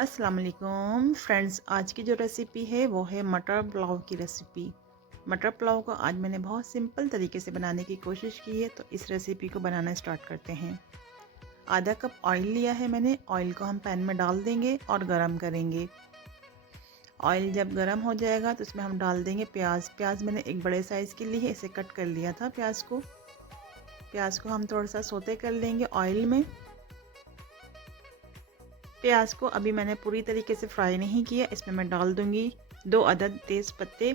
अस्सलाम वालेकुम फ्रेंड्स, आज की जो रेसिपी है वो है मटर पुलाव की रेसिपी। मटर पुलाव को आज मैंने बहुत सिंपल तरीके से बनाने की कोशिश की है, तो इस रेसिपी को बनाना स्टार्ट करते हैं। आधा कप ऑयल लिया है मैंने। ऑयल को हम पैन में डाल देंगे और गरम करेंगे। ऑयल जब गरम हो जाएगा तो इसमें हम डाल देंगे प्याज। प्याज मैंने एक बड़े साइज़ के लिए इसे कट कर लिया था। प्याज को हम थोड़ा सा सोते कर लेंगे ऑयल में। प्याज को अभी मैंने पूरी तरीके से फ्राई नहीं किया। इसमें मैं डाल दूंगी 2 अदद तेज़ पत्ते।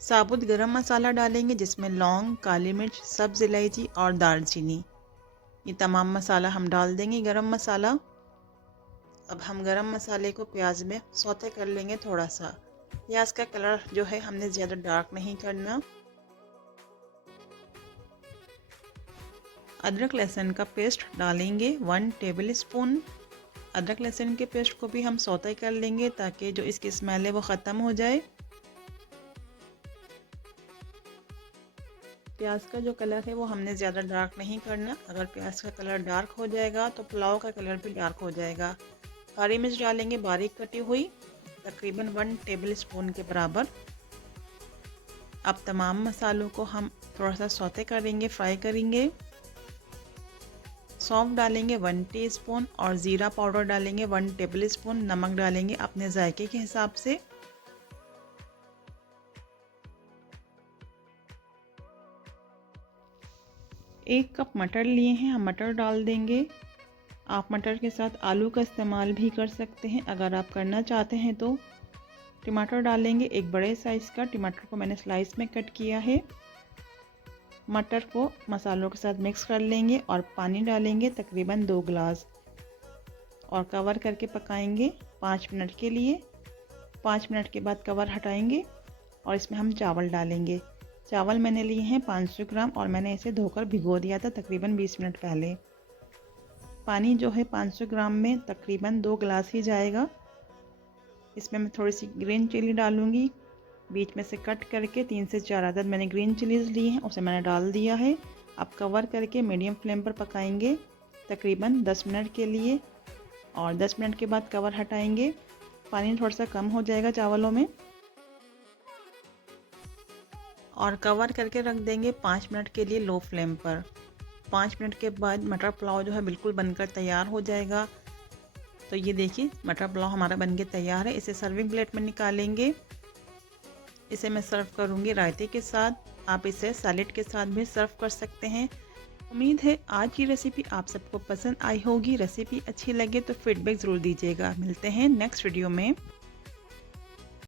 साबुत गरम मसाला डालेंगे जिसमें लौंग, काली मिर्च, सब्ज़ इलायची और दालचीनी, ये तमाम मसाला हम डाल देंगे। गरम मसाला। अब हम गरम मसाले को प्याज में सौते कर लेंगे थोड़ा सा। प्याज का कलर जो है हमने ज़्यादा डार्क नहीं करना। अदरक लहसुन का पेस्ट डालेंगे 1 टेबल स्पून। अदरक लहसुन के पेस्ट को भी हम सौते कर लेंगे ताकि जो इसकी स्मेल है वो ख़त्म हो जाए। प्याज का जो कलर है वो हमने ज़्यादा डार्क नहीं करना। अगर प्याज का कलर डार्क हो जाएगा तो पुलाव का कलर भी डार्क हो जाएगा। हरी मिर्च डालेंगे बारीक कटी हुई, तकरीबन 1 टेबल स्पून के बराबर। अब तमाम मसालों को हम थोड़ा सा सौते करेंगे, फ्राई करेंगे। सौंफ डालेंगे 1 टीस्पून और ज़ीरा पाउडर डालेंगे 1 टेबल स्पून। नमक डालेंगे अपने जायके के हिसाब से। एक कप मटर लिए हैं, हम मटर डाल देंगे। आप मटर के साथ आलू का इस्तेमाल भी कर सकते हैं अगर आप करना चाहते हैं तो। टमाटर डालेंगे एक बड़े साइज़ का। टमाटर को मैंने स्लाइस में कट किया है। मटर को मसालों के साथ मिक्स कर लेंगे और पानी डालेंगे तकरीबन 2 गिलास और कवर करके पकाएंगे 5 मिनट के लिए। 5 मिनट के बाद कवर हटाएंगे और इसमें हम चावल डालेंगे। चावल मैंने लिए हैं 500 ग्राम और मैंने इसे धोकर भिगो दिया था तकरीबन 20 मिनट पहले। पानी जो है 500 ग्राम में तकरीबन 2 गिलास ही जाएगा। इसमें मैं थोड़ी सी ग्रीन चिली डालूँगी, बीच में से कट करके 3 से 4 अदद मैंने ग्रीन चिलीज़ ली हैं, उसे मैंने डाल दिया है। अब कवर करके मीडियम फ्लेम पर पकाएंगे तकरीबन 10 मिनट के लिए और 10 मिनट के बाद कवर हटाएंगे। पानी थोड़ा सा कम हो जाएगा चावलों में और कवर करके रख देंगे 5 मिनट के लिए लो फ्लेम पर। 5 मिनट के बाद मटर पुलाव जो है बिल्कुल बनकर तैयार हो जाएगा। तो ये देखिए मटर पुलाव हमारा बनके तैयार है। इसे सर्विंग प्लेट में निकालेंगे। इसे मैं सर्व करूँगी रायते के साथ। आप इसे सैलेड के साथ भी सर्व कर सकते हैं। उम्मीद है आज की रेसिपी आप सबको पसंद आई होगी। रेसिपी अच्छी लगे तो फीडबैक ज़रूर दीजिएगा। मिलते हैं नेक्स्ट वीडियो में।